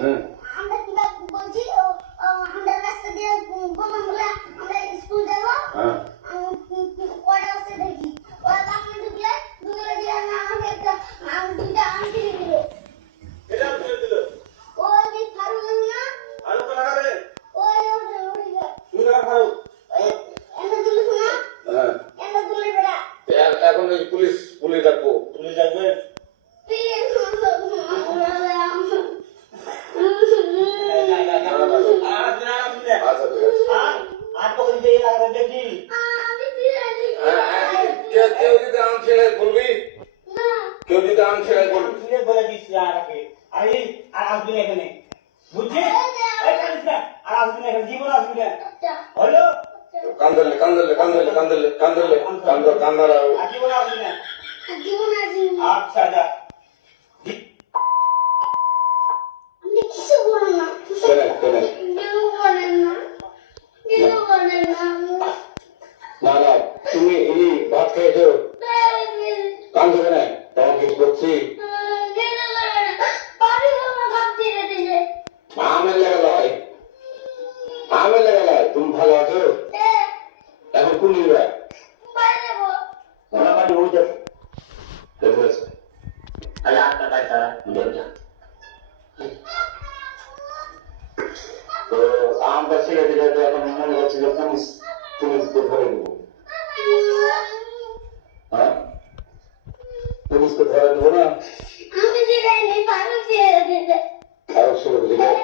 আমরা কিবা বলছি আমরা রাস্তা দিয়ে আমরা স্কুল যাব কয়টা আছে দেখি ওরা বাংলা ঢুকলে দিয়ে না আমাকে একটা দুইটা আম কিনে দিল এটা কিনে দিল ওই যে ফারুক না আরো কোন লাগাবে ওই তুমি লাগা ফারুক এন্ড দিল না এন্ড দিল বেটা এখন ওই পুলিশ ডাকবো পুলিশ আসবে কেউ যদি আম ছেড়ে বলবি কেউ যদি আম ছেড়ে বলবি বলে দিস আরে আর আসবি না এখানে বুঝছিস আর আসবি না এখানে জীবন আসবি না হলো কান্দলে কান্দার আর জীবন আসবি না জীবন আছে আচ্ছা যা আমি কিছু বলবো না কেন কেউ বলেন না না না তুমি এই ভাত খেয়েছো কান্দবে না তোমার কিছু করছি আমের লেগে তুমি ভালো আছো এখন কোন নিবে ওরা পাটি বলতে দেখেছে আরে আটটা টাকা দেবে তো আমটা ছেড়ে দিলে তো এখন মনে হচ্ছে যে পুলিশকে ধরে দেবো হ্যাঁ পুলিশকে ধরে দেবো না আমি যে ফারুক ছেড়ে দিতে আরো ছেড়ে দিলে